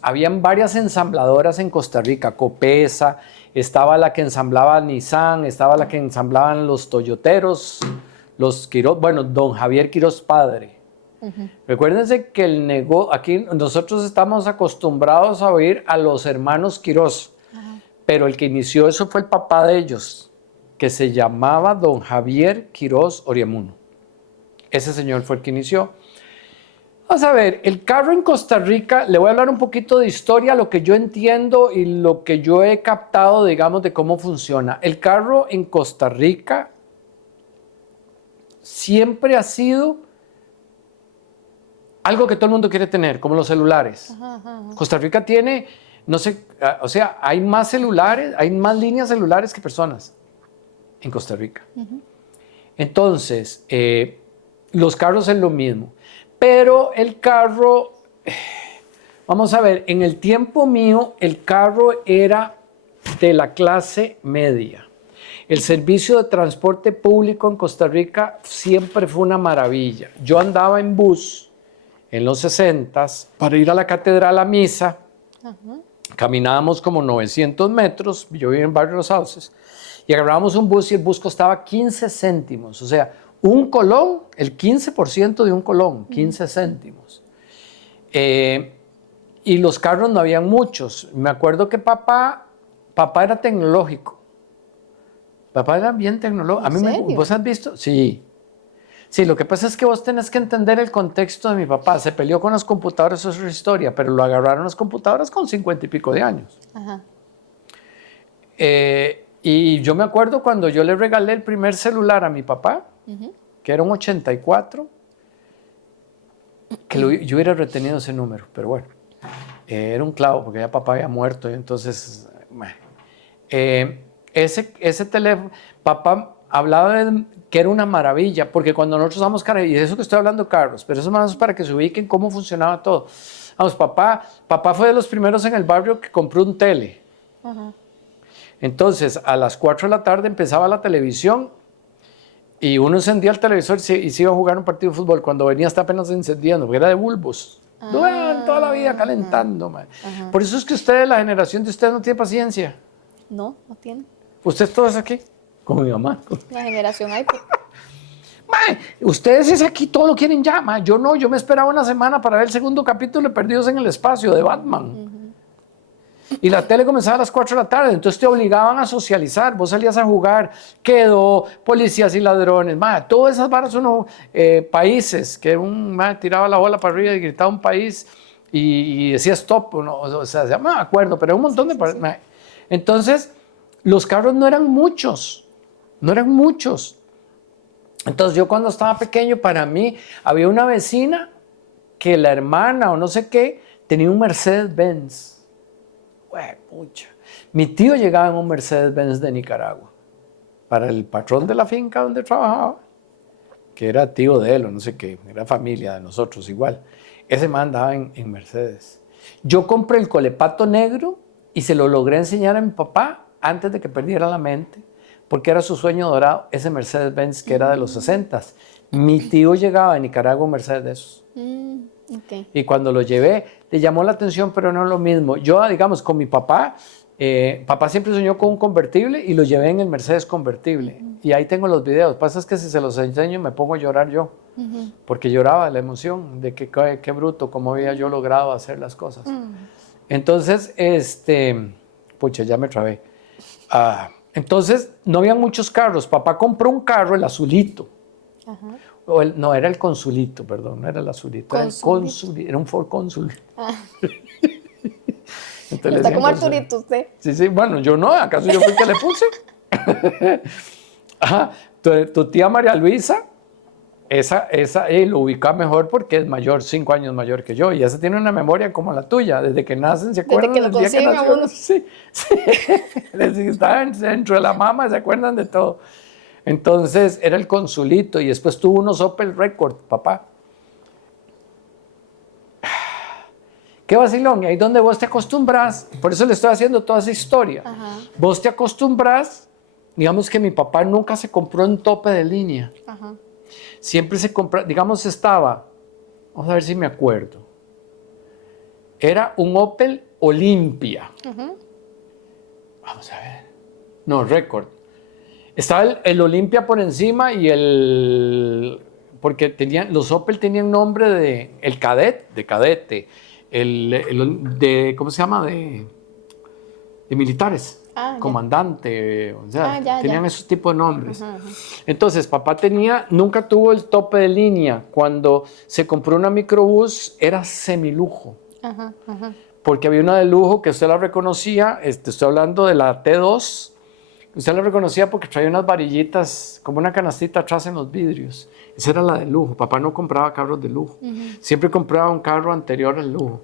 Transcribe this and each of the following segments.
Habían varias ensambladoras en Costa Rica, Copesa, estaba la que ensamblaba Nissan, estaba la que ensamblaban los Toyoteros, los Quirós, bueno, don Javier Quirós padre. Recuérdense que aquí nosotros estamos acostumbrados a oír a los hermanos Quirós, pero el que inició eso fue el papá de ellos, que se llamaba don Javier Quirós Oriamuno. Ese señor fue el que inició. Vamos a ver, el carro en Costa Rica, le voy a hablar un poquito de historia, lo que yo entiendo y lo que yo he captado, digamos, de cómo funciona. El carro en Costa Rica siempre ha sido algo que todo el mundo quiere tener, como los celulares. Costa Rica tiene, no sé, o sea, hay más celulares, hay más líneas celulares que personas en Costa Rica. Entonces, los carros es lo mismo. Pero el carro, vamos a ver, en el tiempo mío, el carro era de la clase media. El servicio de transporte público en Costa Rica siempre fue una maravilla. Yo andaba en bus en los 60s para ir a la catedral a misa. Caminábamos como 900 metros, yo vivía en Barrio Los Sauces, y agarrábamos un bus y el bus costaba 15 céntimos, o sea, un colón, el 15% de un colón, 15 céntimos. Y los carros no habían muchos. Me acuerdo que papá era tecnológico. Papá era bien tecnológico. ¿En serio? ¿Vos has visto? Sí. Sí, lo que pasa es que vos tenés que entender el contexto de mi papá. Se peleó con las computadoras, eso es otra historia, pero lo agarraron las computadoras con 50 y pico de años. Y yo me acuerdo cuando yo le regalé el primer celular a mi papá, que era un 84, que yo hubiera retenido ese número, pero bueno, era un clavo porque ya papá había muerto, y entonces, ese teléfono, papá hablaba de que era una maravilla, porque cuando nosotros usamos carros, y de eso que estoy hablando carros, pero eso más es para que se ubiquen cómo funcionaba todo. Vamos, papá fue de los primeros en el barrio que compró un tele. Entonces, a las 4 de la tarde empezaba la televisión y uno encendía el televisor y se iba a jugar un partido de fútbol. Cuando venía está apenas encendiendo, porque era de bulbos. Duran toda la vida calentando. Por eso es que ustedes, la generación de ustedes no tiene paciencia. No, no tiene. ¿Ustedes todos aquí? Como mi mamá. La generación iPod. Ustedes es aquí, todo lo quieren ya. Yo no, yo me esperaba una semana para ver el segundo capítulo de Perdidos en el Espacio de Batman. Y la tele comenzaba a las 4 de la tarde, entonces te obligaban a socializar, vos salías a jugar, quedó, policías y ladrones, todas esas varas son países, que tiraba la bola para arriba y gritaba un país y decía stop, o sea, no me acuerdo, pero un montón de países. Entonces, los carros no eran muchos. Entonces, yo cuando estaba pequeño, para mí, había una vecina que la hermana o no sé qué, tenía un Mercedes-Benz. Pucha. Mi tío llegaba en un Mercedes-Benz de Nicaragua para el patrón de la finca donde trabajaba, que era tío de él o no sé qué, era familia de nosotros igual. Ese man andaba en Mercedes. Yo compré el colepato negro y se lo logré enseñar a mi papá antes de que perdiera la mente, porque era su sueño dorado, ese Mercedes-Benz que era de los 60s. Mi tío llegaba de Nicaragua un Mercedes de esos. Y cuando lo llevé, le llamó la atención, pero no es lo mismo. Yo, digamos, con mi papá, papá siempre soñó con un convertible y lo llevé en el Mercedes convertible. Y ahí tengo los videos. Pasa es que si se los enseño me pongo a llorar yo, porque lloraba de la emoción de que qué bruto, cómo había yo logrado hacer las cosas. Entonces, pucha, ya me trabé. Entonces, no había muchos carros. Papá compró un carro, el azulito. No, era el Consulito, perdón, no era el azulito, era el Consulito, era un Ford Consul. Está como Arturito usted. Sí, bueno, yo no, ¿acaso yo fui el que le puse? Tu tía María Luisa, esa lo ubica mejor porque es mayor, 5 años mayor que yo, y esa tiene una memoria como la tuya, desde que nacen, ¿se acuerdan del día que nació? Uno. Sí. Desde que estaban dentro de la mama, ¿se acuerdan de todo? Entonces era el Consulito y después tuvo unos Opel Record, papá. Qué vacilón, y ahí donde vos te acostumbras, por eso le estoy haciendo toda esa historia. Vos te acostumbras, digamos que mi papá nunca se compró en tope de línea. Siempre se compró, digamos vamos a ver si me acuerdo. era un Opel Olympia. Vamos a ver. No, Record. Estaba el Olympia por encima y porque los Opel tenían nombre de el Cadet, de cadete, ¿cómo se llama? De militares, comandante, o sea, tenían esos tipos de nombres. Entonces, papá nunca tuvo el tope de línea. Cuando se compró una microbús, era semilujo. Porque había una de lujo que usted la reconocía, estoy hablando de la T2, usted la reconocía porque traía unas varillitas, como una canastita atrás en los vidrios. Esa era la de lujo. Papá no compraba carros de lujo. Siempre compraba un carro anterior al lujo.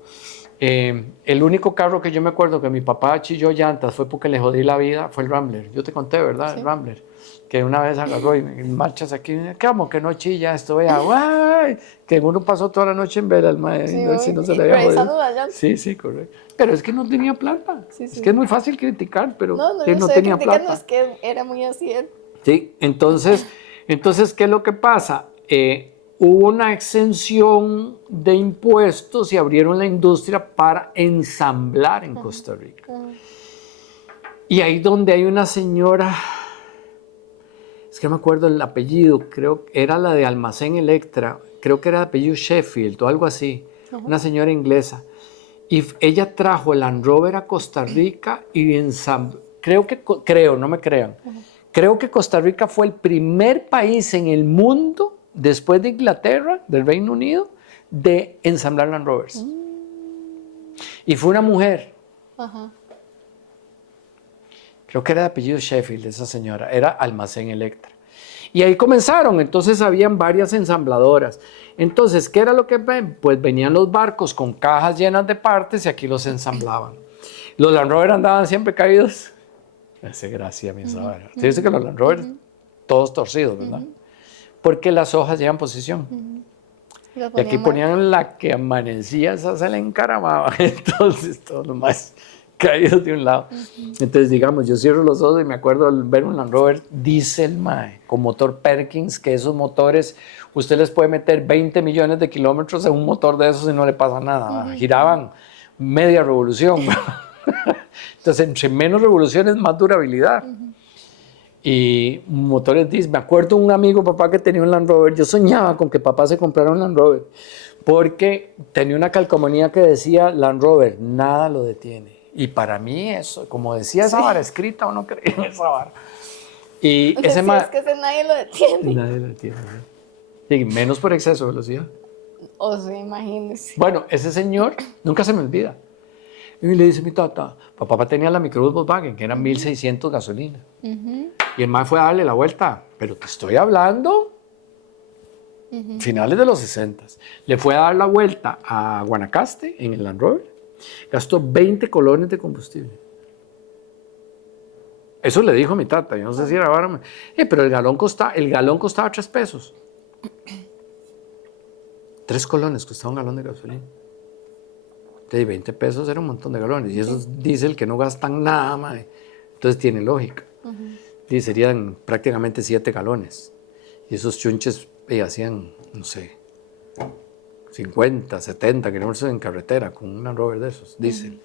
El único carro que yo me acuerdo que mi papá chilló llantas fue porque le jodí la vida, fue el Rambler. Yo te conté, ¿verdad? Sí. El Rambler. Que una vez agarró y marchas aquí, ¿cómo que no chilla esto? Vea, ¡guay! Que uno pasó toda la noche en vela, el maestro, si no se le había jodido. Sí, sí, correcto. Pero es que no tenía plata. Sí, sí. Es que es muy fácil criticar, pero él no tenía plata. No, es que era muy así. Sí, entonces, ¿qué es lo que pasa? Hubo una exención de impuestos y abrieron la industria para ensamblar en Costa Rica. Y ahí donde hay una señora, es que no me acuerdo el apellido, creo que era la de Almacén Electra, creo que era de apellido Sheffield o algo así, una señora inglesa. Y ella trajo el Land Rover a Costa Rica y ensambló, creo, no me crean, creo que Costa Rica fue el primer país en el mundo, después de Inglaterra, del Reino Unido, de ensamblar Land Rovers. Y fue una mujer. Creo que era de apellido Sheffield, esa señora. Era Almacén Electra. Y ahí comenzaron. Entonces, habían varias ensambladoras. Entonces, ¿qué era lo que ven? Pues venían los barcos con cajas llenas de partes y aquí los ensamblaban. Los Land Rover andaban siempre caídos. Me hace gracia mi sabana. Se dice que los Land Rover todos torcidos, ¿verdad? Porque las hojas llevan posición. Y aquí ponían la que amanecía, esa se le encaramaba. Entonces, todos los más caídos de un lado. Entonces, digamos, yo cierro los ojos y me acuerdo al ver un Land Rover Diesel, con motor Perkins, que esos motores, usted les puede meter 20 millones de kilómetros en un motor de esos y no le pasa nada. Giraban media revolución. Entonces, entre menos revoluciones, más durabilidad. Y motores diesel. Me acuerdo un amigo, papá, que tenía un Land Rover. Yo soñaba con que papá se comprara un Land Rover porque tenía una calcomanía que decía Land Rover, nada lo detiene. Y para mí eso, como decía esa vara escrita, uno creía en esa vara. Y ese es que ese nadie lo detiene. Nadie lo detiene. ¿Sí? Y menos por exceso de velocidad. O sea, imagínese. Bueno, ese señor nunca se me olvida. Y le dice mi tata, papá tenía la microbús Volkswagen, que eran 1.600 gasolina. Y el man fue a darle la vuelta, pero te estoy hablando finales de los 60. Le fue a dar la vuelta a Guanacaste en el Land Rover, gastó 20 colones de combustible. Eso le dijo mi tata, yo no sé si era barato, pero el galón costaba 3 pesos. 3 colones costaba un galón de gasolina. De 20 pesos era un montón de galones. Y esos diésel que no gastan nada, madre. Entonces tiene lógica. Y serían prácticamente 7 galones. Y esos chunches hacían, no sé, 50, 70 kilómetros en carretera con un Land Rover de esos, diésel.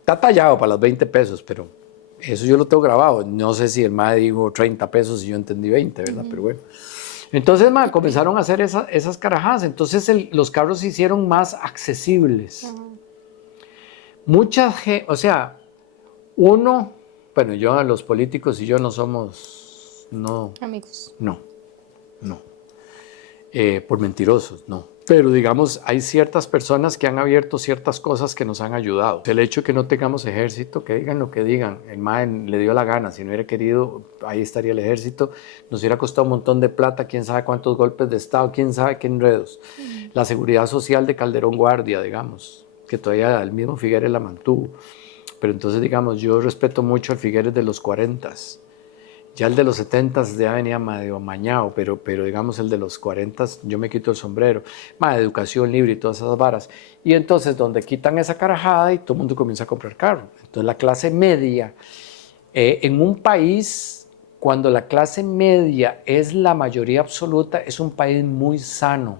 Está tallado para los 20 pesos, pero eso yo lo tengo grabado. No sé si el MAE dijo 30 pesos y yo entendí 20, ¿verdad? Pero bueno. Entonces, comenzaron a hacer esas carajadas. Entonces, los carros se hicieron más accesibles. O sea, los políticos y yo no somos, amigos. No. Por mentirosos, no. Pero digamos, hay ciertas personas que han abierto ciertas cosas que nos han ayudado. El hecho de que no tengamos ejército, que digan lo que digan, el MAE le dio la gana, si no hubiera querido, ahí estaría el ejército, nos hubiera costado un montón de plata, quién sabe cuántos golpes de Estado, quién sabe qué enredos. La seguridad social de Calderón Guardia, digamos, que todavía el mismo Figueres la mantuvo. Pero entonces, digamos, yo respeto mucho al Figueres de los 40s. Ya el de los 70s ya venía medio amañado, pero digamos el de los 40s yo me quito el sombrero. Educación libre y todas esas varas. Y entonces donde quitan esa carajada y todo el mundo comienza a comprar carro. Entonces la clase media, en un país, cuando la clase media es la mayoría absoluta, es un país muy sano.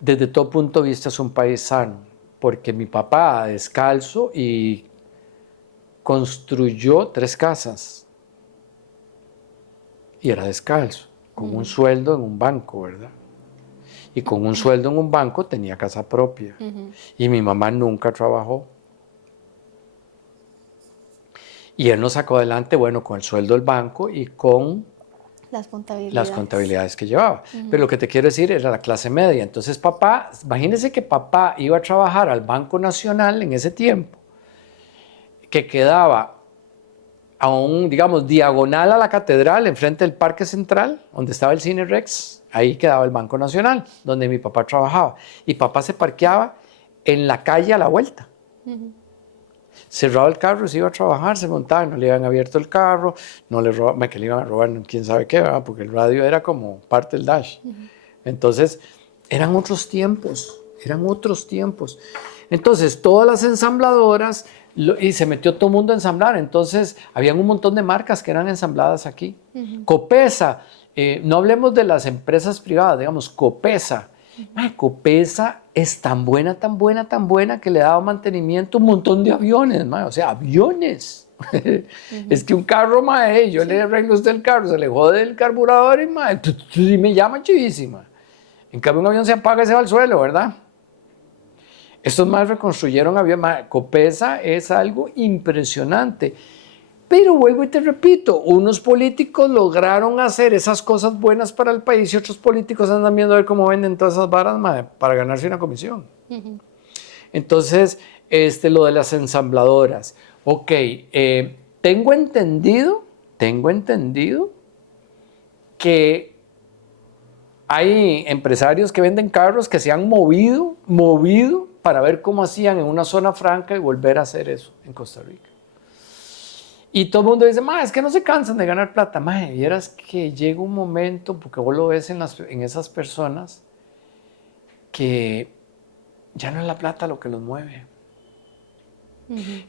Desde todo punto de vista es un país sano. porque mi papá descalzo y construyó 3 casas y era descalzo, con un sueldo en un banco, ¿verdad? Y con un sueldo en un banco tenía casa propia. Y mi mamá nunca trabajó. Y él nos sacó adelante, bueno, con el sueldo del banco y con Las contabilidades. las contabilidades que llevaba. Pero lo que te quiero decir era la clase media. Entonces papá, imagínense que papá iba a trabajar al Banco Nacional en ese tiempo, que quedaba a un, digamos, diagonal a la catedral, enfrente del Parque Central, donde estaba el Cine Rex. Ahí quedaba el Banco Nacional, donde mi papá trabajaba. Y papá se parqueaba en la calle a la vuelta. Cerraba el carro, se iba a trabajar, se montaba, no le habían abierto el carro, no le robaban, que le iban a robar quién sabe qué, ¿verdad? Porque el radio era como parte del dash. Entonces, eran otros tiempos. Entonces, todas las ensambladoras, y se metió todo el mundo a ensamblar, entonces, habían un montón de marcas que eran ensambladas aquí. Copesa, no hablemos de las empresas privadas, digamos, Copesa. Copesa es tan buena que le daba mantenimiento a un montón de aviones, o sea, aviones. Es que un carro, yo le arreglo a usted el carro, se le jode el carburador y me llama chivísima. En cambio, un avión se apaga y se va al suelo, ¿verdad? Estos más reconstruyeron aviones. Copesa es algo impresionante. Pero vuelvo y te repito, unos políticos lograron hacer esas cosas buenas para el país y otros políticos andan viendo a ver cómo venden todas esas varas para ganarse una comisión. Entonces, lo de las ensambladoras. Ok, tengo entendido que hay empresarios que venden carros que se han movido para ver cómo hacían en una zona franca y volver a hacer eso en Costa Rica. Y todo el mundo dice, es que no se cansan de ganar plata. Vieras que llega un momento, porque vos lo ves en esas personas, que ya no es la plata lo que los mueve.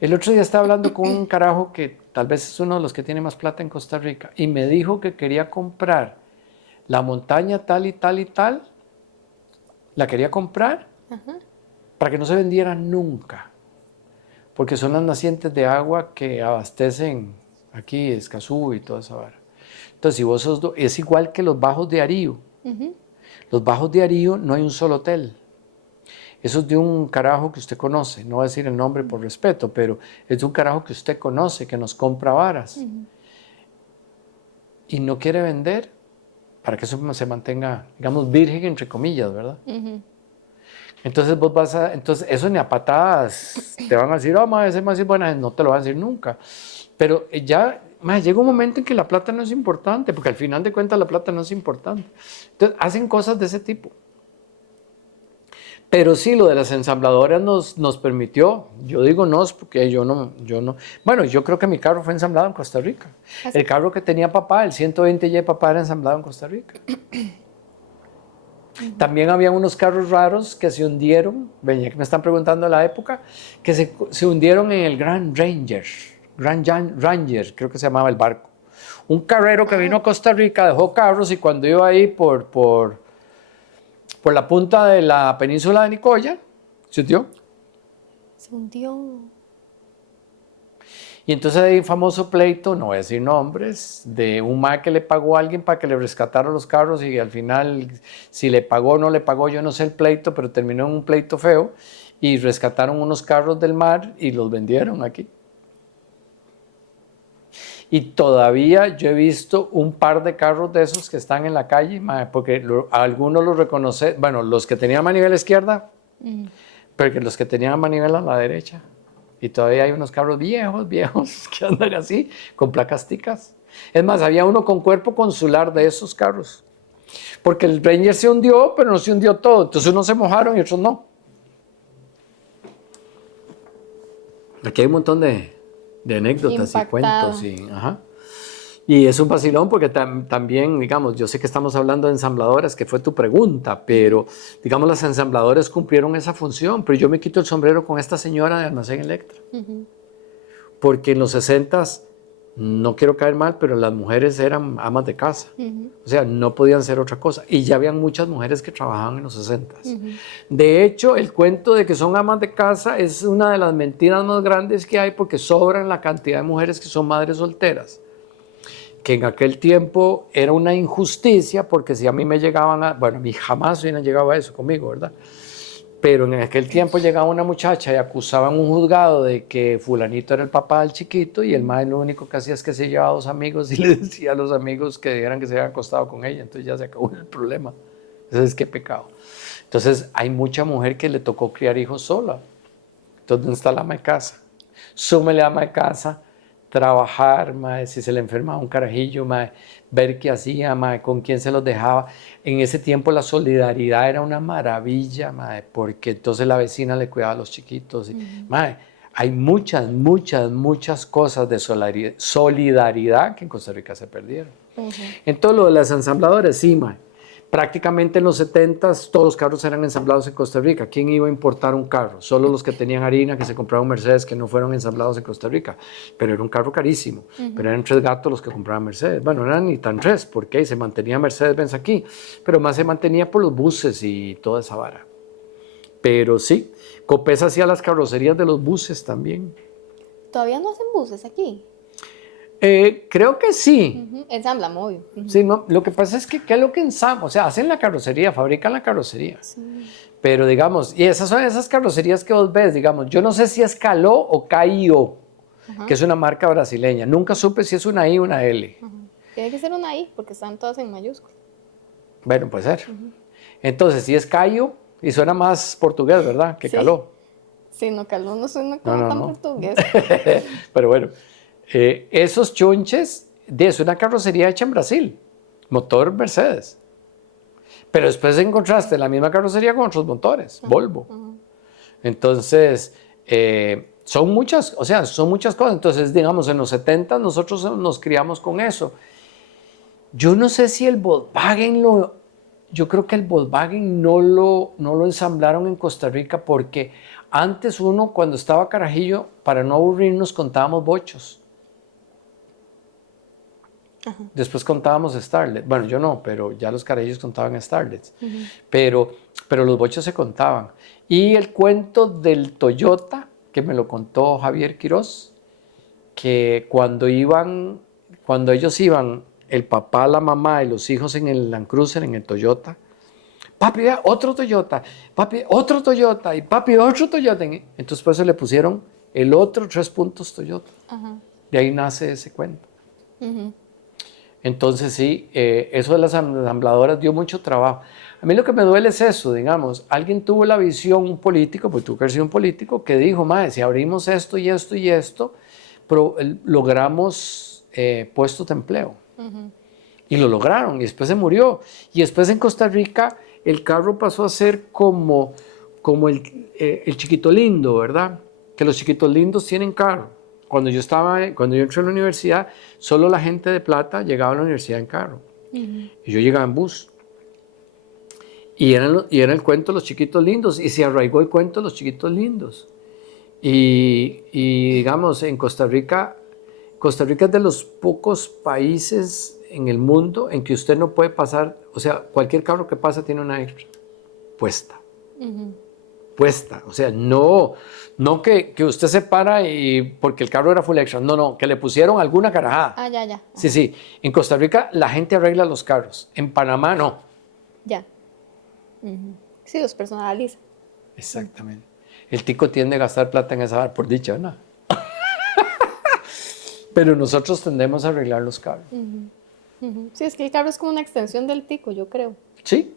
El otro día estaba hablando con un carajo que tal vez es uno de los que tiene más plata en Costa Rica, y me dijo que quería comprar la montaña tal y tal y tal, la quería comprar para que no se vendiera nunca. Porque son las nacientes de agua que abastecen aquí, Escazú y toda esa vara. Entonces, si vos sos es igual que los bajos de Arío. Los bajos de Arío no hay un solo hotel. Eso es de un carajo que usted conoce. No voy a decir el nombre por respeto, pero es de un carajo que usted conoce, que nos compra varas. Y no quiere vender para que eso se mantenga, digamos, virgen, entre comillas, ¿verdad? Entonces vos entonces eso ni a patadas te van a decir, ese más es buena, no te lo van a decir nunca. Pero ya, llega un momento en que la plata no es importante, porque al final de cuentas la plata no es importante. Entonces hacen cosas de ese tipo. Pero sí, lo de las ensambladoras nos permitió, yo digo nos, porque yo no, bueno, yo creo que mi carro fue ensamblado en Costa Rica. ¿Ah, sí? El carro que tenía papá, el 120Y de papá, era ensamblado en Costa Rica. También había unos carros raros que se hundieron, ya que me están preguntando la época, que se hundieron en el Grand Ranger, creo que se llamaba el barco. Un carrero que vino a Costa Rica, dejó carros y cuando iba ahí por la punta de la península de Nicoya, se hundió. Se hundió. Y entonces hay un famoso pleito, no voy a decir nombres, de un mae que le pagó a alguien para que le rescatara los carros y al final, si le pagó o no le pagó, yo no sé el pleito, pero terminó en un pleito feo y rescataron unos carros del mar y los vendieron aquí. Y todavía yo he visto un par de carros de esos que están en la calle, porque algunos los reconocen, bueno, los que tenían manivela izquierda, pero los que tenían manivela a la derecha. Y todavía hay unos carros viejos que andan así, con placas ticas. Es más, había uno con cuerpo consular de esos carros. Porque el Ranger se hundió, pero no se hundió todo. Entonces unos se mojaron y otros no. Aquí hay un montón de anécdotas y cuentos. Y es un vacilón porque también, digamos, yo sé que estamos hablando de ensambladoras, que fue tu pregunta, pero, digamos, las ensambladoras cumplieron esa función. Pero yo me quito el sombrero con esta señora de Almacén Electra. Porque en los 60s no quiero caer mal, pero las mujeres eran amas de casa. O sea, no podían ser otra cosa. Y ya habían muchas mujeres que trabajaban en los 60s. De hecho, el cuento de que son amas de casa es una de las mentiras más grandes que hay porque sobran la cantidad de mujeres que son madres solteras. Que en aquel tiempo era una injusticia porque si a mí me llegaban a... Bueno, a mí jamás hubieran llegado a eso conmigo, ¿verdad? Pero en aquel tiempo llegaba una muchacha y acusaban a un juzgado de que fulanito era el papá del chiquito y el mae lo único que hacía es que se llevaba a dos amigos y le decía a los amigos que dijeran que se habían acostado con ella. Entonces ya se acabó el problema. Entonces, qué pecado. Entonces, hay mucha mujer que le tocó criar hijos sola. Entonces, ¿dónde está la ama de casa? Súmele ama de casa, trabajar, mae, si se le enfermaba un carajillo, mae, ver qué hacía, mae, con quién se los dejaba. En ese tiempo la solidaridad era una maravilla, mae, porque entonces la vecina le cuidaba a los chiquitos. Mae, hay muchas cosas de solidaridad que en Costa Rica se perdieron. Entonces lo de las ensambladoras, sí, mae. Prácticamente en los 70s todos los carros eran ensamblados en Costa Rica. ¿Quién iba a importar un carro? Solo los que tenían harina, que se compraban un Mercedes, que no fueron ensamblados en Costa Rica. Pero era un carro carísimo. Pero eran 3 gatos los que compraban Mercedes. Bueno, no eran ni tan 3, porque se mantenía Mercedes-Benz aquí. Pero más se mantenía por los buses y toda esa vara. Pero sí, Copesa hacía las carrocerías de los buses también. ¿Todavía no hacen buses aquí? Creo que sí. Ensamblan, obvio. Sí, no, lo que pasa es que, ¿qué es lo que ensamblan? O sea, hacen la carrocería, fabrican la carrocería. Sí. Pero digamos, y esas son esas carrocerías que vos ves, digamos, yo no sé si es Caló o KIO, que es una marca brasileña. Nunca supe si es una I o una L. Tiene que ser una I, porque están todas en mayúsculas. Bueno, puede ser. Entonces, si es KIO, y suena más portugués, ¿verdad? Que Caló. Sí, no, Caló no suena como tan portugués. Pero bueno. Esos chunches, es una carrocería hecha en Brasil, motor Mercedes. Pero después encontraste la misma carrocería con otros motores, Volvo. Entonces, son muchas cosas. Entonces, digamos, en los 70 nosotros nos criamos con eso. Yo no sé si el Volkswagen yo creo que el Volkswagen no lo ensamblaron en Costa Rica porque antes uno, cuando estaba carajillo, para no aburrirnos, contábamos bochos. Después contábamos Starlet. Bueno, yo no, pero ya los carajillos contaban Starlets. Pero los bochos se contaban. Y el cuento del Toyota, que me lo contó Javier Quiroz, que cuando ellos iban, el papá, la mamá y los hijos en el Land Cruiser, en el Toyota, papi, vea, otro Toyota, papi, otro Toyota, y papi, otro Toyota. Entonces por eso le pusieron el otro 3 puntos Toyota. De ahí nace ese cuento. Entonces sí, eso de las ensambladoras dio mucho trabajo. A mí lo que me duele es eso, digamos, alguien tuvo la visión, un político, pues tuvo que haber sido un político, que dijo, madre, si abrimos esto y esto y esto, logramos puestos de empleo. Y lo lograron, y después se murió. Y después en Costa Rica el carro pasó a ser como el chiquito lindo, ¿verdad? Que los chiquitos lindos tienen carro. Cuando yo entré a la universidad, solo la gente de plata llegaba a la universidad en carro. Y yo llegaba en bus. Y era el cuento de los chiquitos lindos. Y se arraigó el cuento de los chiquitos lindos. Y digamos, en Costa Rica es de los pocos países en el mundo en que usted no puede pasar, o sea, cualquier carro que pasa tiene una extra puesta. Puesta, o sea, no que usted se para y porque el carro era full extra, no, que le pusieron alguna carajada. Ya. Sí, en Costa Rica la gente arregla los carros, en Panamá no. Ya. Sí, los personaliza. Exactamente. El tico tiende a gastar plata en esa, por dicha, ¿no? Pero nosotros tendemos a arreglar los carros. Sí, es que el carro es como una extensión del tico, yo creo. Sí.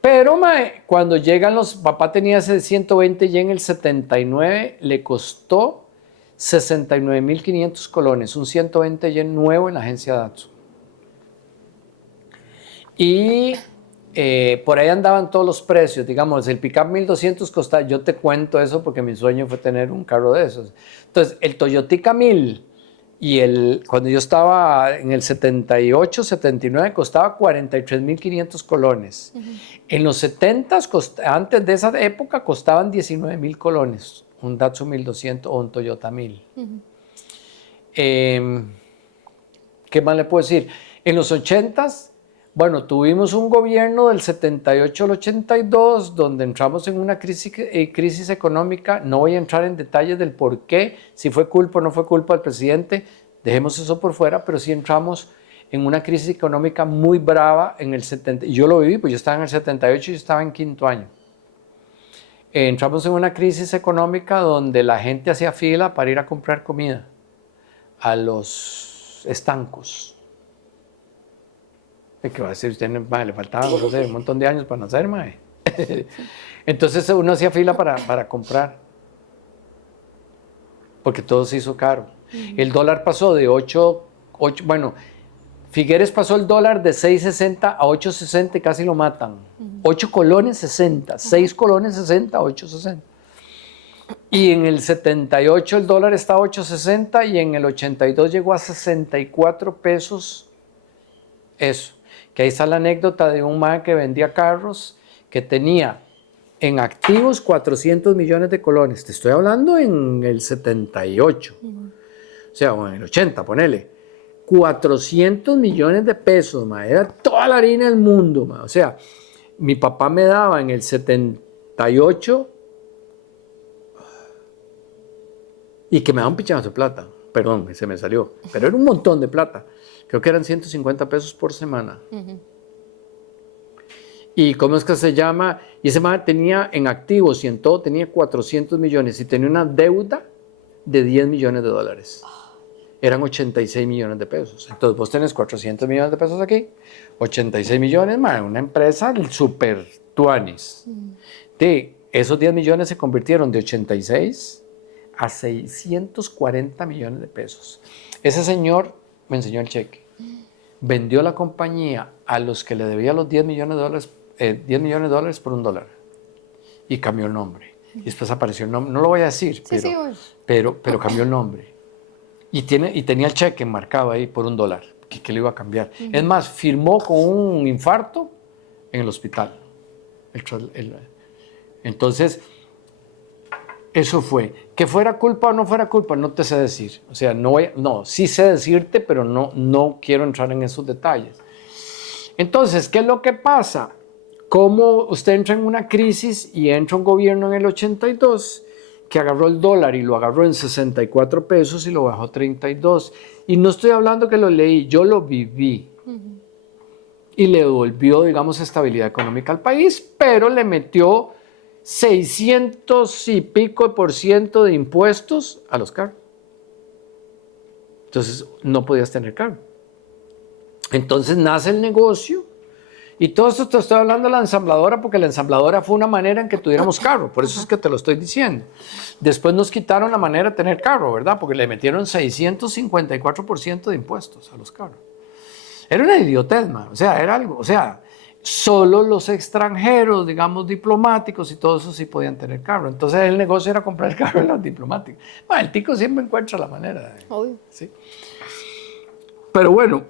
Pero cuando llegan papá tenía ese 120 y en el 79 le costó 69.500 colones, un 120 yen nuevo en la agencia Datsun. Y por ahí andaban todos los precios, digamos, el pickup 1200 costaba, yo te cuento eso porque mi sueño fue tener un carro de esos. Entonces, el Toyotica 1000 y cuando yo estaba en el 78, 79, costaba 43.500 colones. En los 70, antes de esa época, costaban 19.000 colones, un Datsun 1200 o un Toyota 1000. ¿Qué más le puedo decir? En los 80s, bueno, tuvimos un gobierno del 78 al 82 donde entramos en una crisis económica. No voy a entrar en detalles del por qué, si fue culpa o no fue culpa del presidente, dejemos eso por fuera, pero sí entramos en una crisis económica muy brava en el 70. Yo lo viví, pues yo estaba en el 78 y yo estaba en quinto año. Entramos en una crisis económica donde la gente hacía fila para ir a comprar comida a los estancos. ¿Qué va a decir usted? Le faltaban, no sé, un montón de años para nacer, mae. Entonces uno hacía fila para comprar, porque todo se hizo caro. El dólar pasó de 8, bueno, Figueres pasó el dólar de 6.60 a 8.60 y casi lo matan. 8 colones 60, 6 colones 60, 8.60. Y en el 78 el dólar estaba a 8.60 y en el 82 llegó a 64 pesos. Eso. Que ahí está la anécdota de un man que vendía carros, que tenía en activos 400 millones de colones. Te estoy hablando en el 78. O sea, o en el 80, ponele. 400 millones de pesos, ma. Era toda la harina del mundo, ma. O sea, mi papá me daba en el 78 y que me daba un pichazo de plata. Perdón, se me salió. Pero era un montón de plata. Creo que eran 150 pesos por semana. ¿Y cómo es que se llama? Y ese man tenía en activos y en todo tenía 400 millones y tenía una deuda de 10 millones de dólares. Eran 86 millones de pesos. Entonces vos tenés 400 millones de pesos aquí, 86 millones, man, una empresa super tuanis. De esos 10 millones se convirtieron de 86 a 640 millones de pesos. Ese señor me enseñó el cheque. Vendió la compañía a los que le debía los 10 millones de dólares, 10 millones de dólares por $1. Y cambió el nombre. Y después apareció el nombre. No lo voy a decir, pero cambió el nombre. Y tenía el cheque marcado ahí por $1, que le iba a cambiar. Es más, firmó con un infarto en el hospital. Entonces, eso fue. Que fuera culpa o no fuera culpa, no te sé decir. O sea, sí sé decirte, pero no quiero entrar en esos detalles. Entonces, ¿qué es lo que pasa? Cómo usted entra en una crisis y entra un gobierno en el 82 que agarró el dólar y lo agarró en 64 pesos y lo bajó a 32. Y no estoy hablando que lo leí, yo lo viví. Y le devolvió, digamos, estabilidad económica al país, pero le metió 600 y pico % de impuestos a los carros. Entonces no podías tener carro. Entonces nace el negocio y todo esto te estoy hablando de la ensambladora porque la ensambladora fue una manera en que tuviéramos carro, por eso es que te lo estoy diciendo. Después nos quitaron la manera de tener carro, ¿verdad? Porque le metieron 654% de impuestos a los carros. Era una idiotez, man. O sea, era algo, o sea, solo los extranjeros, digamos, diplomáticos y todo eso sí podían tener carro. Entonces el negocio era comprar el carro de los diplomáticos. Bueno, el tico siempre encuentra la manera. Obvio. ¿Sí? Pero bueno,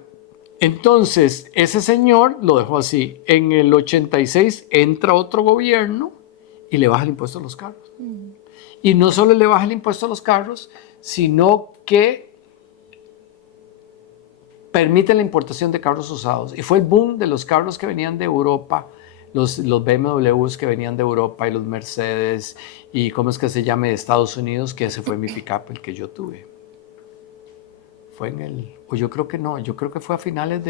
entonces ese señor lo dejó así. En el 86 entra otro gobierno y le baja el impuesto a los carros. Y no solo le baja el impuesto a los carros, sino que permite la importación de carros usados. Y fue el boom de los carros que venían de Europa, los BMWs que venían de Europa y los Mercedes y cómo es que se llama de Estados Unidos, que ese fue mi pick-up, el que yo tuve. Fue o yo creo que no, yo creo que fue a finales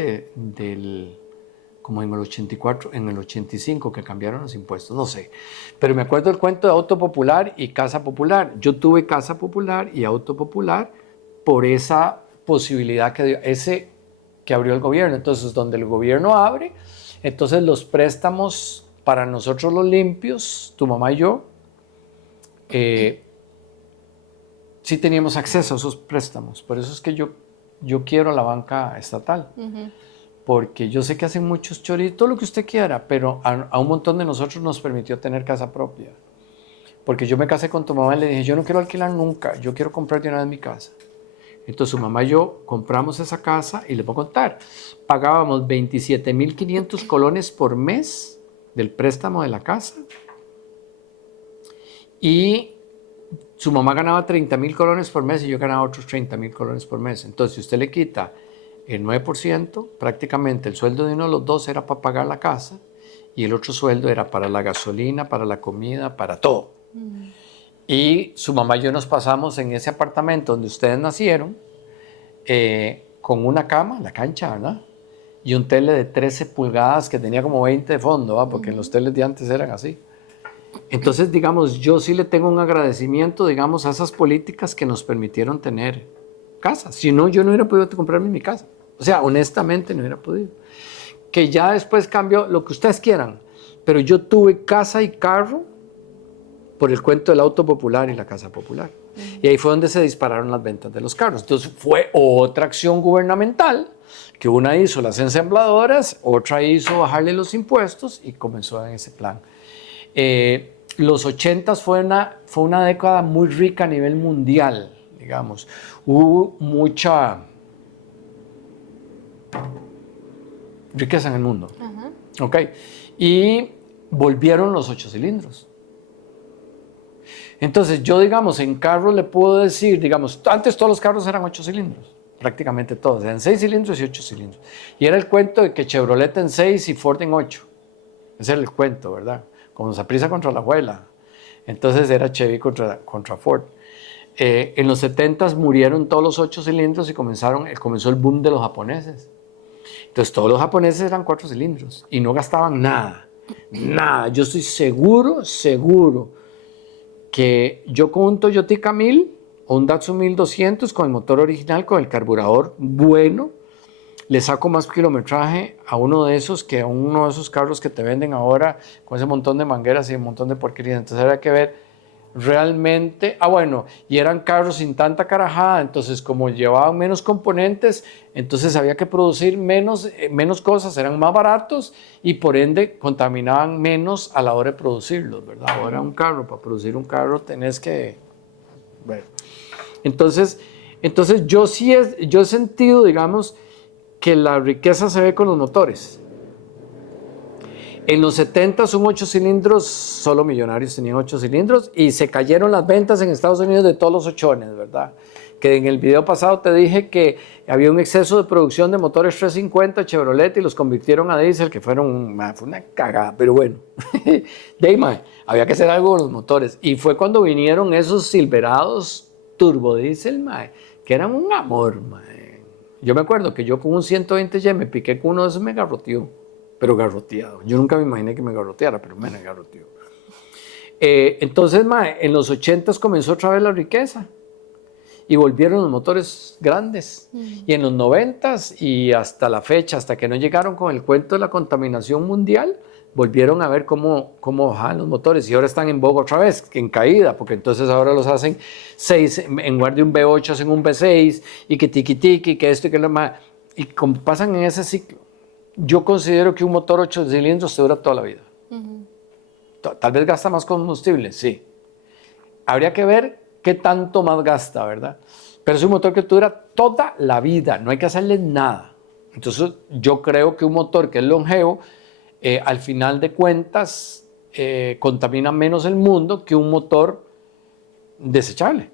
como en el 84, en el 85 que cambiaron los impuestos, no sé. Pero me acuerdo del cuento de Auto Popular y Casa Popular. Yo tuve Casa Popular y Auto Popular por esa posibilidad que dio, que abrió el gobierno. Entonces, donde el gobierno abre, entonces los préstamos para nosotros los limpios, tu mamá y yo, sí teníamos acceso a esos préstamos. Por eso es que yo quiero la banca estatal. Porque yo sé que hacen muchos choritos, todo lo que usted quiera, pero a un montón de nosotros nos permitió tener casa propia. Porque yo me casé con tu mamá y le dije, yo no quiero alquilar nunca, yo quiero comprar de una vez mi casa. Entonces su mamá y yo compramos esa casa y les voy a contar, pagábamos 27.500 colones por mes del préstamo de la casa y su mamá ganaba 30,000 colones por mes y yo ganaba otros 30,000 colones por mes. Entonces, si usted le quita el 9%, prácticamente el sueldo de uno de los dos era para pagar la casa y el otro sueldo era para la gasolina, para la comida, para todo. Y su mamá y yo nos pasamos en ese apartamento donde ustedes nacieron, con una cama, la cancha, ¿verdad? Y un tele de 13 pulgadas que tenía como 20 de fondo, ¿va? Porque los teles de antes eran así. Entonces, digamos, yo sí le tengo un agradecimiento, digamos, a esas políticas que nos permitieron tener casa. Si no, yo no hubiera podido comprarme mi casa. O sea, honestamente no hubiera podido. Que ya después cambió lo que ustedes quieran, pero yo tuve casa y carro por el cuento del auto popular y la casa popular. Y ahí fue donde se dispararon las ventas de los carros. Entonces fue otra acción gubernamental, que una hizo las ensambladoras, otra hizo bajarle los impuestos y comenzó en ese plan. Los 80 fue una década muy rica a nivel mundial, digamos. Hubo mucha riqueza en el mundo. ¿Ok? Y volvieron los 8 cilindros. Entonces, yo, digamos, en carros le puedo decir, digamos, antes todos los carros eran 8 cilindros, prácticamente todos, eran 6 cilindros y 8 cilindros. Y era el cuento de que Chevrolet en 6 y Ford en 8. Ese era el cuento, ¿verdad? Como Saprissa contra la abuela. Entonces era Chevy contra Ford. En los 70s murieron todos los 8 cilindros y comenzó el boom de los japoneses. Entonces todos los japoneses eran 4 cilindros y no gastaban nada, nada. Yo estoy seguro que yo con un Toyota 1000 o un Datsun 1200 con el motor original, con el carburador bueno, le saco más kilometraje a uno de esos que a uno de esos carros que te venden ahora con ese montón de mangueras y un montón de porquerías. Entonces había que ver realmente, bueno, y eran carros sin tanta carajada, entonces como llevaban menos componentes, entonces había que producir menos cosas, eran más baratos y por ende contaminaban menos a la hora de producirlos, ¿verdad? Ahora para producir un carro tenés que, bueno. Entonces yo he sentido, digamos, que la riqueza se ve con los motores. En los 70 un 8 cilindros, solo millonarios tenían 8 cilindros y se cayeron las ventas en Estados Unidos de todos los 8ones, ¿verdad? Que en el video pasado te dije que había un exceso de producción de motores 350 Chevrolet y los convirtieron a diésel, que fue una cagada, pero bueno. Había que hacer algo con los motores. Y fue cuando vinieron esos Silverados turbodiesel, que eran un amor, Yo me acuerdo que yo con un 120Y me piqué con uno de esos, me garroteó. Pero garroteado. Yo nunca me imaginé que me garroteara, pero me garroteó. Entonces, en los 80s comenzó otra vez la riqueza y volvieron los motores grandes. Y en los 90s y hasta la fecha, hasta que no llegaron con el cuento de la contaminación mundial, volvieron a ver cómo bajaban los motores y ahora están en boga otra vez, en caída, porque entonces ahora los hacen 6, en lugar de un V8 hacen un V6 y que tiqui, que esto y que lo más. Y como pasan en ese ciclo. Yo considero que un motor 8 cilindros te dura toda la vida. Tal vez gasta más combustible, sí. Habría que ver qué tanto más gasta, ¿verdad? Pero es un motor que te dura toda la vida, no hay que hacerle nada. Entonces yo creo que un motor que es longevo, al final de cuentas, contamina menos el mundo que un motor desechable.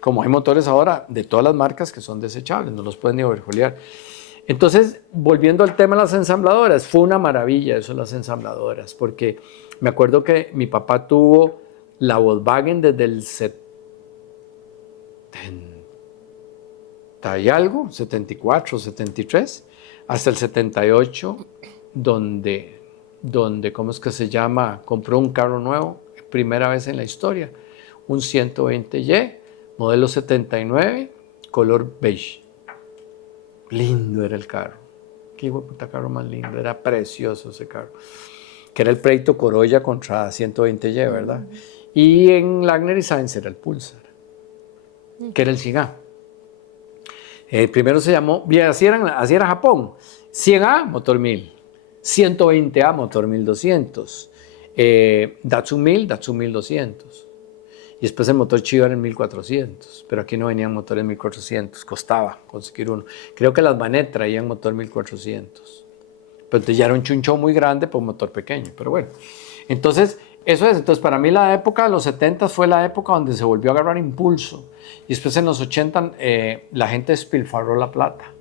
Como hay motores ahora de todas las marcas que son desechables, no los pueden ni overjuliar. Entonces, volviendo al tema de las ensambladoras, fue una maravilla eso, las ensambladoras, porque me acuerdo que mi papá tuvo la Volkswagen desde el 70 y algo, 74, 73, hasta el 78, donde ¿cómo es que se llama? Compró un carro nuevo, primera vez en la historia, un 120Y, modelo 79, color beige. Lindo era el carro. Qué puta carro más lindo. Era precioso ese carro. Que era el Preito Corolla contra 120Y, ¿verdad? Y en Lagner y Sainz era el Pulsar. Que era el 100A. Primero se llamó, así era Japón. 100A, motor 1000. 120A, motor 1200. Datsun 1000, Datsun 1200. Y después el motor Chiva era en 1400, pero aquí no venían motores 1400, costaba conseguir uno. Creo que las Banet traían motor 1400. Pero entonces ya era un chuncho muy grande por un motor pequeño, pero bueno. Entonces, Eso es, entonces para mí la época de los 70 fue la época donde se volvió a agarrar impulso. Y después en los 80 la gente despilfarró la plata.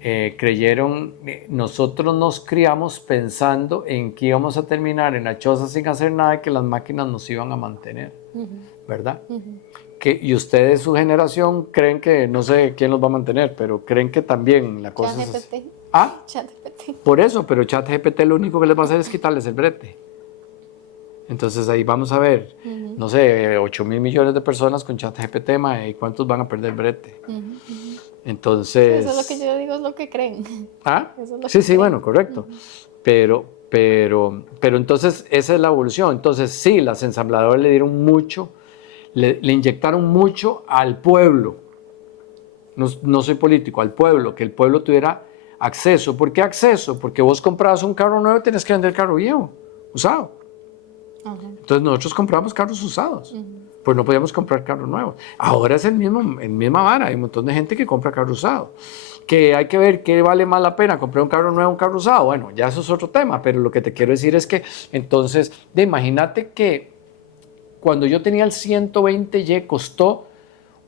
Creyeron, nosotros nos criamos pensando en que íbamos a terminar en la choza sin hacer nada y que las máquinas nos iban a mantener, ¿verdad? Y ustedes, su generación, creen que, no sé quién los va a mantener, pero creen que también la cosa es así. ¿Ah? ChatGPT. Por eso, pero ChatGPT lo único que les va a hacer es quitarles el brete. Entonces ahí vamos a ver, no sé, 8.000 millones de personas con ChatGPT, ¿y cuántos van a perder brete? Entonces... Sí, eso es lo que yo digo, es lo que creen. ¿Ah? Eso es lo Sí, que sí, creen. bueno, correcto. Pero entonces esa es la evolución. Entonces sí, las ensambladoras le dieron mucho, le inyectaron mucho al pueblo. No soy político, al pueblo, que el pueblo tuviera acceso. ¿Por qué acceso? Porque vos comprabas un carro nuevo y tienes que vender el carro viejo, usado. Entonces nosotros compramos carros usados, pues no podíamos comprar carros nuevos. Ahora es el misma vara, hay un montón de gente que compra carro usado. Que hay que ver qué vale más la pena, comprar un carro nuevo o un carro usado. Bueno, ya eso es otro tema, pero lo que te quiero decir es que entonces, imagínate que cuando yo tenía el 120Y costó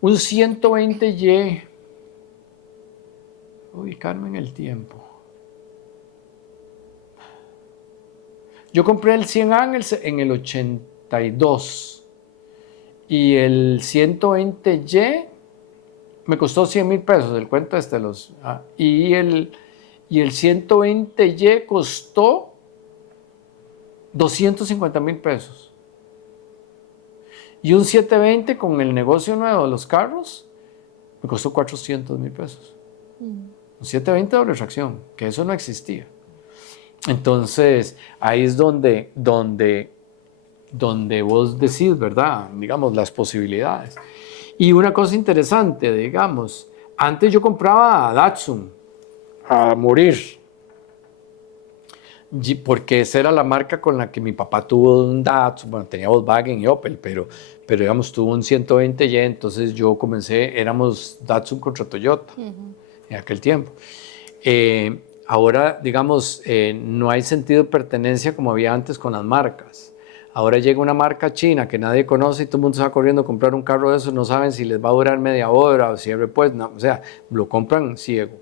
un 120Y, ubicarme en el tiempo. Yo compré el 100A en el 82 y el 120Y me costó 100,000 pesos, el cuento y el 120Y costó 250,000 pesos. Y un 720 con el negocio nuevo de los carros me costó 400,000 pesos. Un 720 doble tracción, que eso no existía. Entonces, ahí es donde vos decís, ¿verdad? Digamos, las posibilidades. Y una cosa interesante, digamos, antes yo compraba Datsun a morir, porque esa era la marca con la que mi papá tuvo un Datsun, bueno, tenía Volkswagen y Opel, pero digamos, tuvo un 120Y, entonces yo éramos Datsun contra Toyota en aquel tiempo. Ahora, digamos, no hay sentido de pertenencia como había antes con las marcas. Ahora llega una marca china que nadie conoce y todo el mundo se va corriendo a comprar un carro de esos, no saben si les va a durar media hora o si pues, no, o sea, lo compran ciego.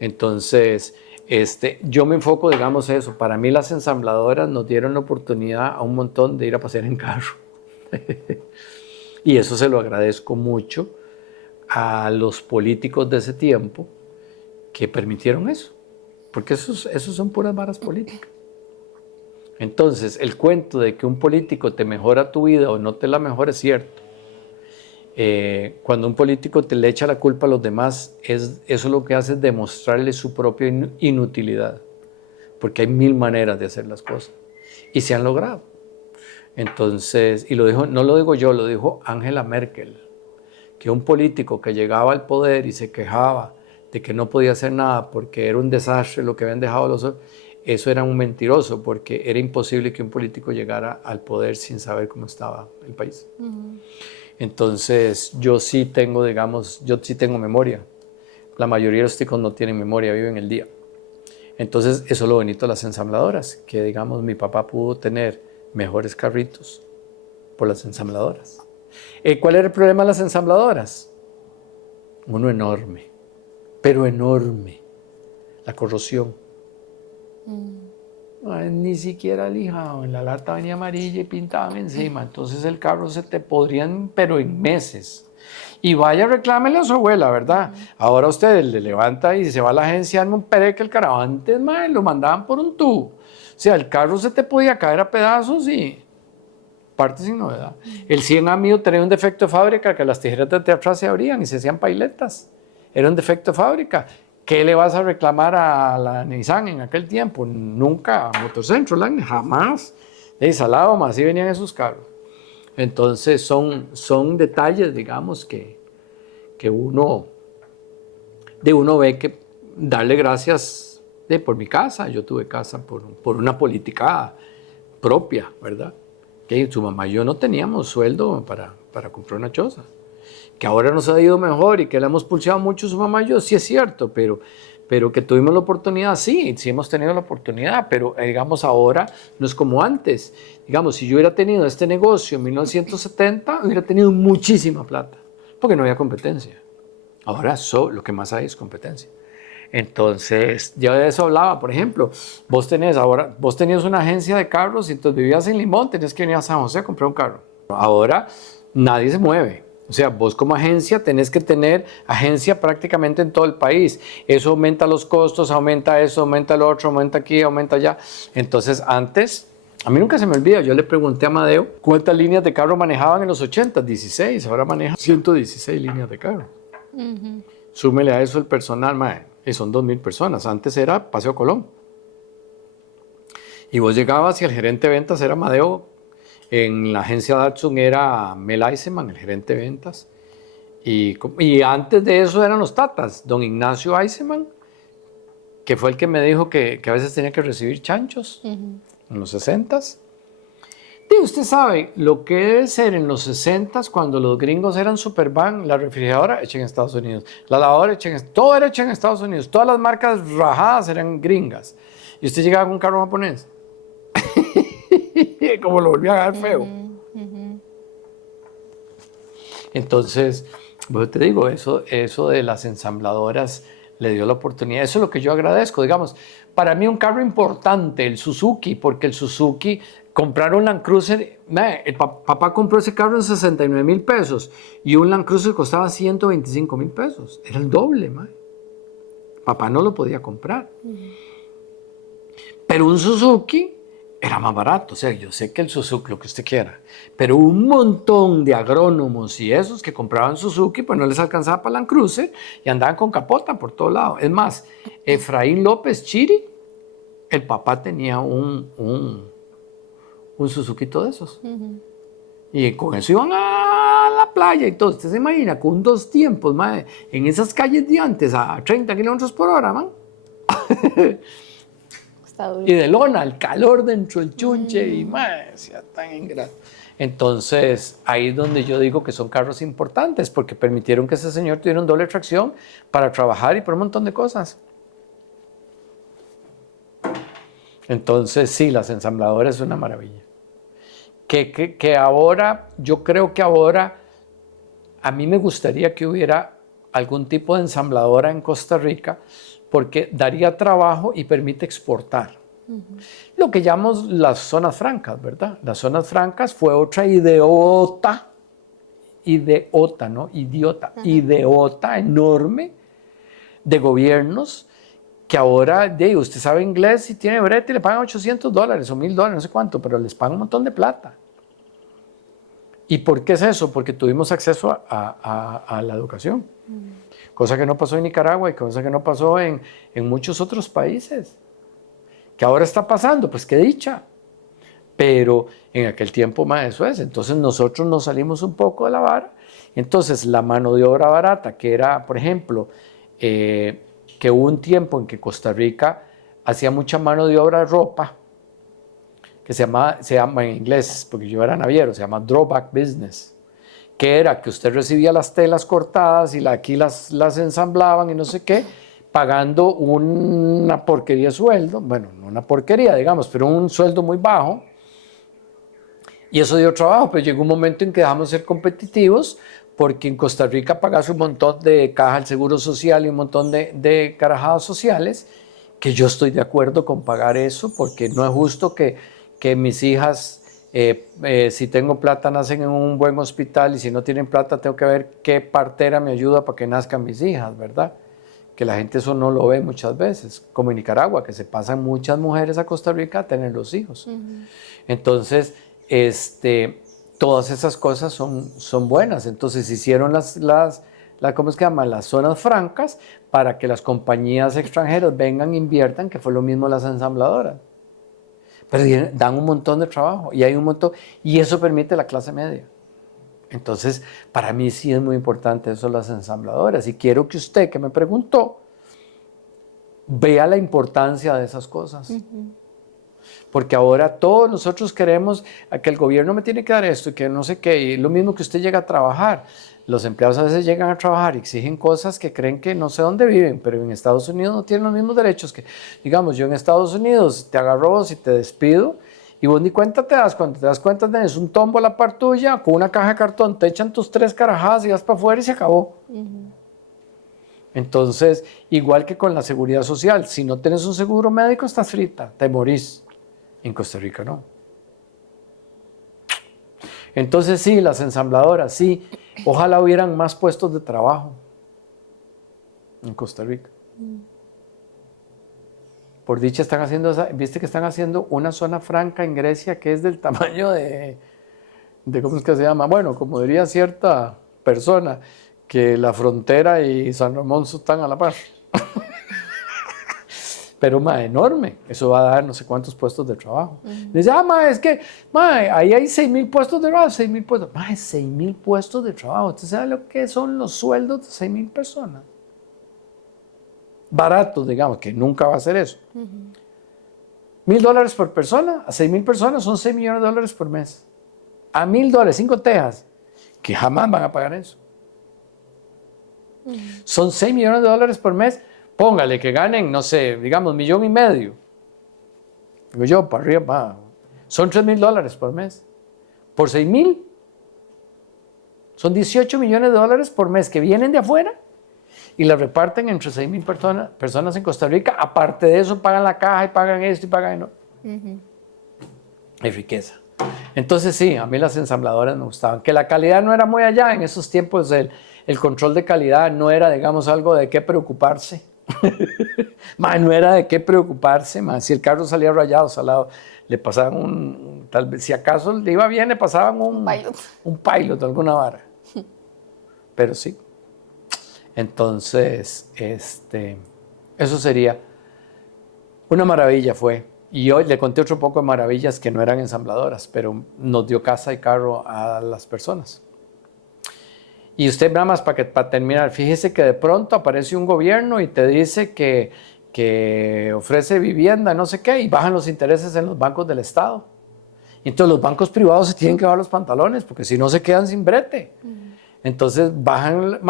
Entonces, yo me enfoco, digamos, eso. Para mí las ensambladoras nos dieron la oportunidad a un montón de ir a pasear en carro. Y eso se lo agradezco mucho a los políticos de ese tiempo que permitieron eso. Porque esos son puras varas políticas. Entonces, el cuento de que un político te mejora tu vida o no te la mejora es cierto. Cuando un político te le echa la culpa a los demás, eso lo que hace es demostrarle su propia inutilidad. Porque hay 1000 maneras de hacer las cosas. Y se han logrado. Entonces, y no lo digo yo, lo dijo Angela Merkel, que un político que llegaba al poder y se quejaba de que no podía hacer nada porque era un desastre lo que habían dejado los otros, eso era un mentiroso, porque era imposible que un político llegara al poder sin saber cómo estaba el país. Entonces, yo sí tengo memoria. La mayoría de los ticos no tienen memoria, viven el día. Entonces, eso es lo bonito de las ensambladoras, que digamos, mi papá pudo tener mejores carritos por las ensambladoras. ¿Cuál era el problema de las ensambladoras? Uno enorme, pero enorme, la corrosión. Ni siquiera lijado, en la lata venía amarilla y pintaban encima, entonces el carro se te podrían, pero en meses. Y vaya, reclámele a su abuela, ¿verdad? Ahora usted le levanta y se va a la agencia, arma un pereque el carro. Antes, lo mandaban por un tubo. O sea, el carro se te podía caer a pedazos y parte sin novedad. El 100A mío tenía un defecto de fábrica, que las tijeras de atrás se abrían y se hacían pailetas. Era un defecto de fábrica. ¿Qué le vas a reclamar a la Nissan en aquel tiempo? Nunca, a Motocentro, jamás. Salado más, así venían esos carros. Entonces son detalles, digamos, que uno ve que darle gracias por mi casa. Yo tuve casa por una política propia, ¿verdad? Que su mamá y yo no teníamos sueldo para comprar una choza. Que ahora nos ha ido mejor y que le hemos pulseado mucho a su mamá y yo, sí es cierto, pero pero que tuvimos la oportunidad, sí hemos tenido la oportunidad, pero digamos ahora no es como antes. Digamos, si yo hubiera tenido este negocio en 1970, hubiera tenido muchísima plata, porque no había competencia. Ahora lo que más hay es competencia. Entonces, yo de eso hablaba, por ejemplo, vos tenías una agencia de carros y entonces vivías en Limón, tenías que venir a San José a comprar un carro. Ahora nadie se mueve. O sea, vos como agencia tenés que tener agencia prácticamente en todo el país. Eso aumenta los costos, aumenta eso, aumenta lo otro, aumenta aquí, aumenta allá. Entonces, antes, a mí nunca se me olvida, yo le pregunté a Amadeo cuántas líneas de carro manejaban en los 80, 16, ahora maneja 116 líneas de carro. Súmele a eso el personal, mae, y son 2,000 personas. Antes era Paseo Colón. Y vos llegabas y el gerente de ventas era Amadeo. En la agencia Datsun era Mel Eisenman, el gerente de ventas. Y antes de eso eran los tatas. Don Ignacio Eisenman, que fue el que me dijo que a veces tenía que recibir chanchos en los 60s. Y usted sabe lo que debe ser en los 60s cuando los gringos eran Supervan, la refrigeradora hecha en Estados Unidos, la lavadora hecha todo era hecho en Estados Unidos, todas las marcas rajadas eran gringas. Y usted llegaba con un carro japonés. Como lo volvía a dar feo. Entonces, pues te digo, eso de las ensambladoras le dio la oportunidad. Eso es lo que yo agradezco. Digamos, para mí un carro importante, el Suzuki, porque el Suzuki, comprar un Land Cruiser, el papá compró ese carro en 69,000 pesos y un Land Cruiser costaba 125,000 pesos. Era el doble, mae. Papá no lo podía comprar. Pero un Suzuki era más barato. O sea, yo sé que el Suzuki, lo que usted quiera, pero un montón de agrónomos y esos que compraban Suzuki, pues no les alcanzaba para Land Cruiser y andaban con capota por todo lado. Es más, Efraín López Chiri, el papá tenía un Suzuki de esos. Y con eso iban a la playa y todo. Usted se imagina, con 2 tiempos, madre, en esas calles de antes a 30 kilómetros por hora, man. Y de lona, el calor dentro del chunche y madre, sea tan ingrato. Entonces, ahí es donde yo digo que son carros importantes porque permitieron que ese señor tuviera un doble tracción para trabajar y por un montón de cosas. Entonces, sí, las ensambladoras es una maravilla. Que ahora, yo creo que ahora, a mí me gustaría que hubiera algún tipo de ensambladora en Costa Rica porque daría trabajo y permite exportar. Lo que llamamos las zonas francas, ¿verdad? Las zonas francas fue otra ideota enorme de gobiernos que ahora, usted sabe inglés y tiene brete y le pagan $800 o $1,000, no sé cuánto, pero les pagan un montón de plata. ¿Y por qué es eso? Porque tuvimos acceso a la educación, cosa que no pasó en Nicaragua y cosa que no pasó en muchos otros países. ¿Qué ahora está pasando? Pues qué dicha. Pero en aquel tiempo, más eso es. Entonces nosotros nos salimos un poco de la vara. Entonces la mano de obra barata, que era, por ejemplo, que hubo un tiempo en que Costa Rica hacía mucha mano de obra de ropa, que se llama en inglés, porque yo era naviero, se llama drawback business, que era que usted recibía las telas cortadas y aquí las ensamblaban y no sé qué, pagando una porquería de sueldo, bueno, no una porquería, digamos, pero un sueldo muy bajo, y eso dio trabajo, pero llegó un momento en que dejamos de ser competitivos, porque en Costa Rica pagas un montón de caja del Seguro Social y un montón de carajadas sociales, que yo estoy de acuerdo con pagar eso, porque no es justo que mis hijas, si tengo plata, nacen en un buen hospital, y si no tienen plata, tengo que ver qué partera me ayuda para que nazcan mis hijas, ¿verdad? Que la gente eso no lo ve muchas veces, como en Nicaragua, que se pasan muchas mujeres a Costa Rica a tener los hijos. Entonces, todas esas cosas son buenas. Entonces hicieron ¿cómo se llama? Las zonas francas para que las compañías extranjeras vengan e inviertan, que fue lo mismo las ensambladoras. Pero dan un montón de trabajo y hay un montón, y eso permite la clase media. Entonces, para mí sí es muy importante eso, las ensambladoras, y quiero que usted, que me preguntó, vea la importancia de esas cosas. Porque ahora todos nosotros queremos que el gobierno me tiene que dar esto y que no sé qué, y lo mismo que usted llega a trabajar. los empleados a veces llegan a trabajar y exigen cosas que creen que no sé dónde viven, pero en Estados Unidos no tienen los mismos derechos que, digamos, yo en Estados Unidos te agarro vos y te despido y vos ni cuenta te das, cuando te das cuenta tenés un tombo a la par tuya, con una caja de cartón, te echan tus 3 carajadas y vas para afuera y se acabó. Entonces, igual que con la seguridad social, si no tenés un seguro médico estás frita, te morís. En Costa Rica no. Entonces sí, las ensambladoras, sí, ojalá hubieran más puestos de trabajo en Costa Rica. Por dicha están haciendo, viste que están haciendo una zona franca en Grecia que es del tamaño de ¿cómo es que se llama? Bueno, como diría cierta persona, que la frontera y San Ramón están a la par. Pero, ma, enorme. Eso va a dar no sé cuántos puestos de trabajo. Dice, ma, es que, ma, ahí hay 6,000 puestos de trabajo, 6,000 puestos. Ma, 6,000 puestos de trabajo. ¿Usted sabe lo que son los sueldos de 6,000 personas? Baratos, digamos, que nunca va a ser eso. $1,000 por persona, a 6,000 personas son $6 millones por mes. A $1,000, 5 tejas, que jamás van a pagar eso. Son $6 millones por mes. Póngale que ganen, no sé, digamos, $1,500,000. Digo yo, para arriba, son $3,000 por mes. Por 6,000, son $18 millones por mes que vienen de afuera y la reparten entre 6,000 personas en Costa Rica. Aparte de eso, pagan la caja y pagan esto y pagan no. Hay riqueza. Entonces sí, a mí las ensambladoras me gustaban. Que la calidad no era muy allá en esos tiempos, el control de calidad no era, digamos, algo de qué preocuparse. No era de qué preocuparse, si el carro salía rayado, salado, le pasaban tal vez, si acaso le iba bien, le pasaban un pilot, alguna vara. Pero sí. Entonces, eso sería una maravilla fue. Y hoy le conté otro poco de maravillas que no eran ensambladoras, pero nos dio casa y carro a las personas. Y usted nada más para terminar, fíjese que de pronto aparece un gobierno y te dice que ofrece vivienda, no sé qué, y bajan los intereses en los bancos del Estado. Y entonces los bancos privados se tienen que bajar los pantalones, porque si no se quedan sin brete. Entonces bajan,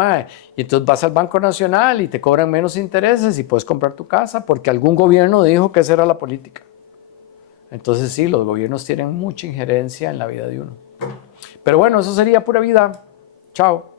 y entonces vas al Banco Nacional y te cobran menos intereses y puedes comprar tu casa, porque algún gobierno dijo que esa era la política. Entonces sí, los gobiernos tienen mucha injerencia en la vida de uno. Pero bueno, eso sería pura vida. Chao.